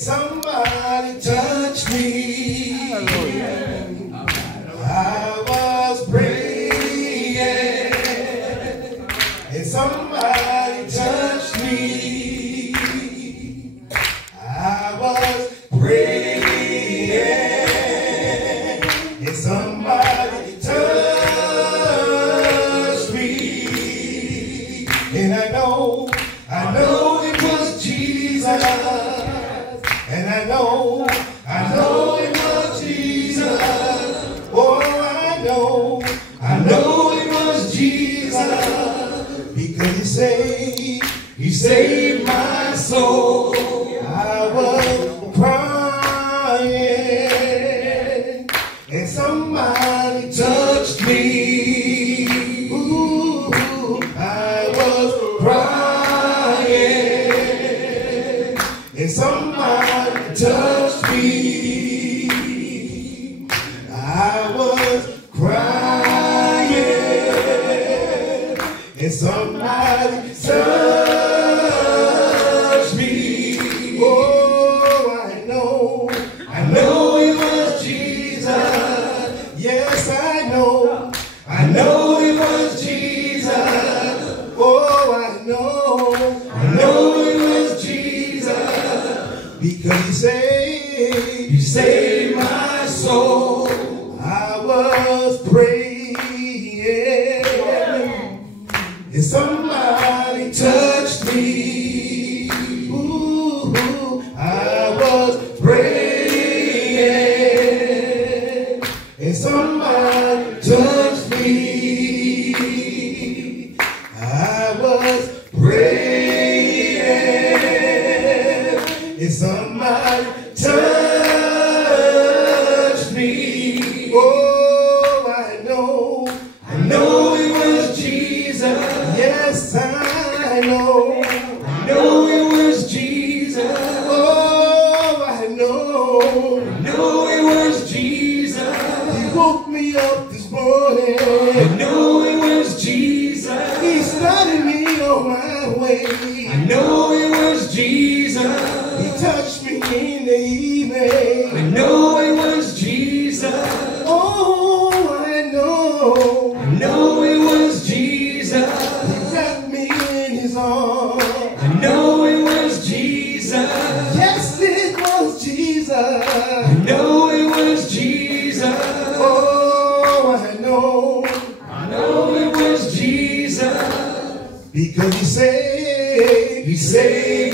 Somebody touched me. Hallelujah. I was praying, and somebody touched me. I was praying, and somebody touched me. And I know it was Jesus. And I know it was Jesus. Oh, I know it was Jesus. Because he saved my soul. I was crying, and somebody touched me. Ooh, I was crying, and somebody touched me. I was crying, and somebody touched me. Oh, I know it was Jesus. Yes, I know it was Jesus. Oh, I know it was Jesus. Because he saved my soul. I was praying, and somebody touched me. Ooh, I was praying, and somebody touched me. I was praying, and somebody touched me. Oh, I know it was Jesus. Yes, I know it was Jesus. Oh, I know it was Jesus. He woke me up this morning. I know it was Jesus. He started me on my way. I know it was Jesus. He touched me in the evening. I know it was Jesus. Oh, I know it was Jesus. He wrapped me in his arms. I know it was Jesus. Yes, it was Jesus. I know it was Jesus. Oh, I know it was Jesus. Because he saved